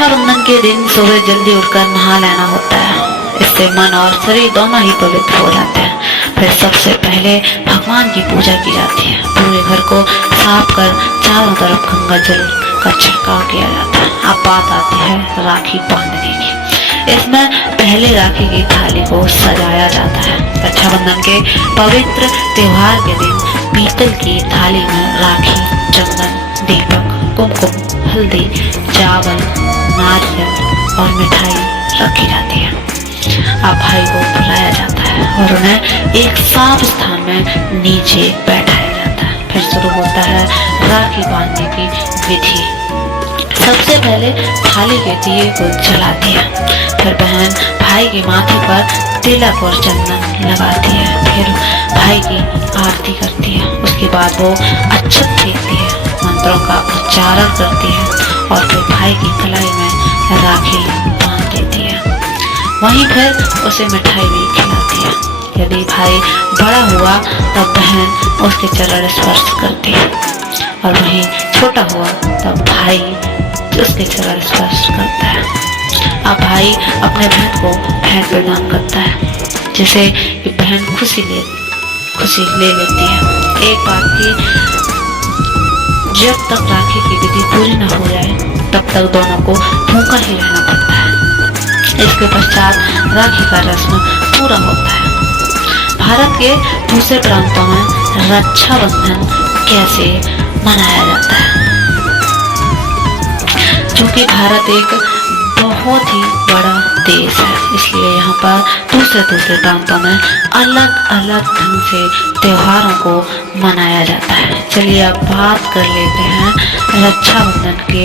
रक्षाबंधन के दिन सुबह जल्दी उठकर नहा लेना होता है। इससे मन और शरीर दोनों ही पवित्र हो जाते हैं। फिर सबसे पहले भगवान की पूजा की जाती है। पूरे घर को साफ कर चारों तरफ गंगा जल का छिड़काव किया जाता है। अब बात आती है राखी बांधने की। इसमें पहले राखी की थाली को सजाया जाता है। रक्षाबंधन के पवित्र त्योहार के दिन पीतल की थाली में राखी, चंदन, दीपक, कुमकुम, हल्दी, चावल, नारियल और मिठाई रखी जाती है। अब भाई को बुलाया जाता है और उन्हें एक साफ स्थान में नीचे बैठाया जाता है। फिर शुरू होता है राखी बांधने की विधि। सबसे पहले थाली के दिए को जलाती है। फिर बहन भाई के माथे पर तिलक और चंदन लगाती है। फिर भाई की आरती करती है। उसके बाद वो अक्षत फेंकती है, मंत्रों का उच्चारण करती है और फिर भाई की कलाई में राखी बांध देती है। वहीं फिर उसे मिठाई भी खिलाती है। यदि भाई बड़ा हुआ तब बहन उसके चरण स्पर्श करती है और वहीं छोटा हुआ तब भाई उसके चरण स्पर्श करता है। अब भाई अपने बहन को भेंट प्रदान करता है, जिसे बहन खुशी ले लेती है। एक बात की, जब तक राखी की विधि पूरी न हो जाए तब तक दोनों को भूखा ही रहना पड़ता है। इसके पश्चात राखी का रस्म पूरा होता है। भारत के दूसरे प्रांतों में रक्षाबंधन कैसे मनाया जाता है? क्योंकि भारत एक बहुत ही बड़ा देश है, इसलिए यहाँ पर दूसरे प्रांतों में अलग अलग ढंग से त्योहारों को मनाया जाता है। चलिए अब बात कर लेते हैं रक्षाबंधन के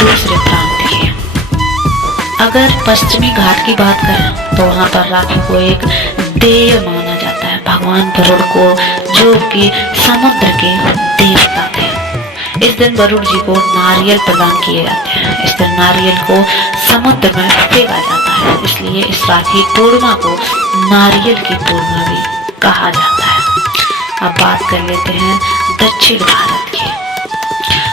दूसरे प्रांत की। अगर पश्चिमी घाट की बात करें तो वहाँ पर राखी को एक देय माना जाता है। भगवान वरुण को, जो कि समुद्र के देवता थे, इस दिन वरुण जी को नारियल प्रदान किए जाते हैं। इस दिन नारियल को समुद्र में फेंका जाता है, इसलिए इस राखी पूर्णिमा को नारियल की पूर्णिमा भी कहा जाता है। अब बात कर लेते हैं दक्षिण भारत की।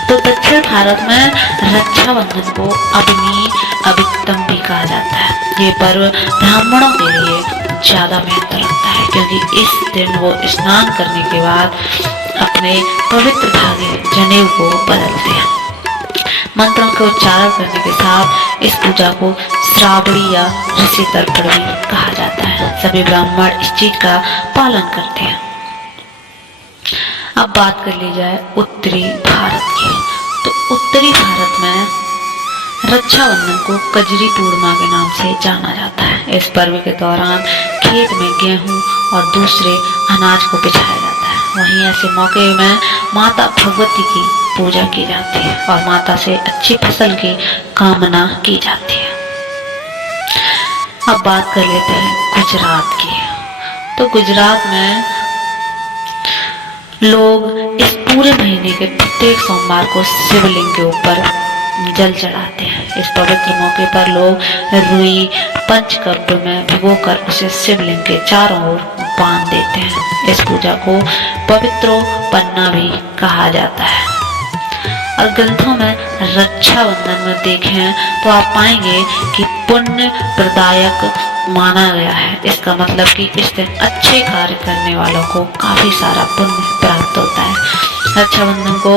तो दक्षिण भारत में रक्षाबंधन को अग्नि अभिक्तम भी कहा जाता है। ये पर्व ब्राह्मणों के लिए ज्यादा महत्व रखता है, क्योंकि इस दिन वो स्नान करने के बाद अपने पवित्र धागे जनेऊ को बदलते हैं। मंत्रों के उच्चारण करने के साथ इस पूजा को श्रावणी या ऋषि तर्पण भी कहा जाता है। सभी ब्राह्मण इस चीज का पालन करते हैं। अब बात कर ली जाए उत्तरी भारत की। तो उत्तरी भारत में रक्षाबंधन को कजरी पूर्णिमा के नाम से जाना जाता है। इस पर्व के दौरान खेत में गेहूं और दूसरे अनाज को बिछाया जाता है। वहीं ऐसे मौके में माता भगवती की पूजा की जाती है और माता से अच्छी फसल की कामना की जाती है। अब बात कर लेते हैं गुजरात की। तो गुजरात में लोग इस पूरे महीने के प्रत्येक सोमवार को शिवलिंग के ऊपर जल चढ़ाते हैं। इस पवित्र मौके पर लोग रुई पंचकर्म में भिगोकर उसे शिवलिंग के चारों ओर बांध देते हैं। इस पूजा को पवित्रोपन्ना भी कहा जाता है। और ग्रंथों में रक्षाबंधन में देखें तो आप पाएंगे कि पुण्य प्रदायक माना गया है। इसका मतलब कि इस दिन अच्छे कार्य करने वालों को काफी सारा पुण्य प्राप्त होता है। रक्षाबंधन को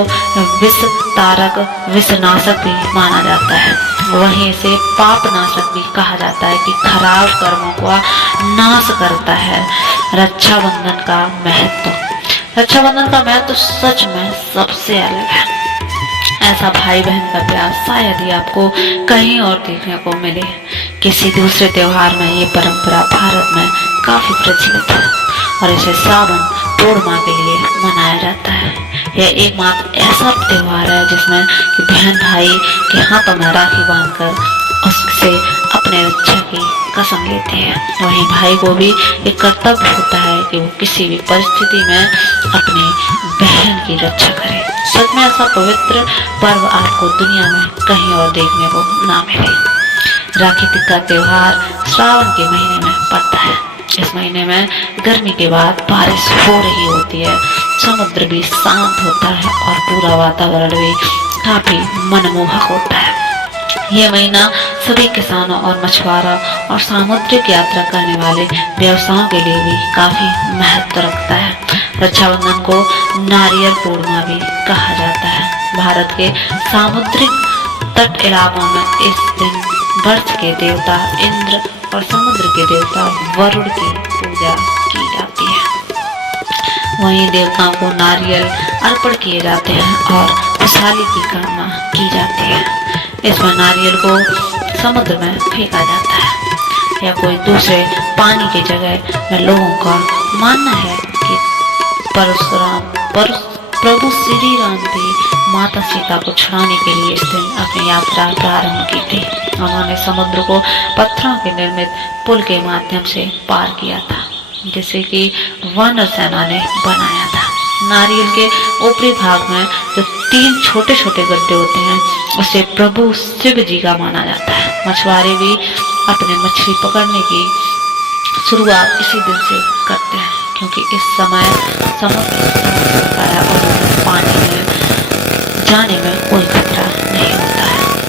विष तारक, विषनाशक भी माना जाता है। वहीं इसे पाप नाशक भी कहा जाता है कि खराब कर्मों का नाश करता है। रक्षाबंधन का महत्व सच में सबसे अलग है। ऐसा भाई बहन का प्यार शायद ही आपको कहीं और देखने को मिले। किसी दूसरे त्योहार में ये परंपरा भारत में काफी प्रचलित है और इसे सावन पूर्णिमा के लिए मनाया जाता है। यह एकमात्र ऐसा त्योहार है जिसमें कि बहन भाई के हाथों में राखी बांधकर उससे अपने रक्षा की कसम लेते हैं। वहीं भाई को भी एक कर्तव्य होता है कि वो किसी भी परिस्थिति में अपनी बहन की रक्षा करे। सच में ऐसा पवित्र पर्व आपको दुनिया में कहीं और देखने को ना मिले। राखी का त्योहार श्रावण के महीने में पड़ता है। इस महीने में गर्मी के बाद बारिश हो रही होती है, समुद्र भी शांत होता है और पूरा वातावरण भी काफी मनमोहक होता है। ये महीना सभी किसानों और मछुआरों और सामुद्रिक यात्रा करने वाले व्यवसायों के लिए भी काफी महत्व रखता है। रक्षाबंधन को नारियल पूर्णिमा भी कहा जाता है। भारत के सामुद्रिक तट इलाकों में इस दिन वर्ष के देवता इंद्र और समुद्र के देवता वरुण की पूजा की जाती है। वहीं देवताओं को नारियल अर्पण किए जाते हैं और खुशहाली की कामना की जाती है। इसमें नारियल को समुद्र में फेंका जाता है या कोई दूसरे पानी की जगह में। लोगों का मानना है कि प्रभु श्री राम भी माता सीता को छुड़ाने के लिए इस दिन अपनी यात्रा प्रारंभ की थी। उन्होंने समुद्र को पत्थरों के निर्मित पुल के माध्यम से पार किया था, जिसे कि वानर सेना ने बनाया था। नारियल के ऊपरी भाग में जो 3 छोटे छोटे गड्ढे होते हैं, उसे प्रभु शिव जी का माना जाता है। मछुआरे भी अपने मछली पकड़ने की शुरुआत इसी दिन से करते हैं, क्योंकि इस समय समुद्र शांत होता है और पानी में जाने में कोई खतरा नहीं होता है।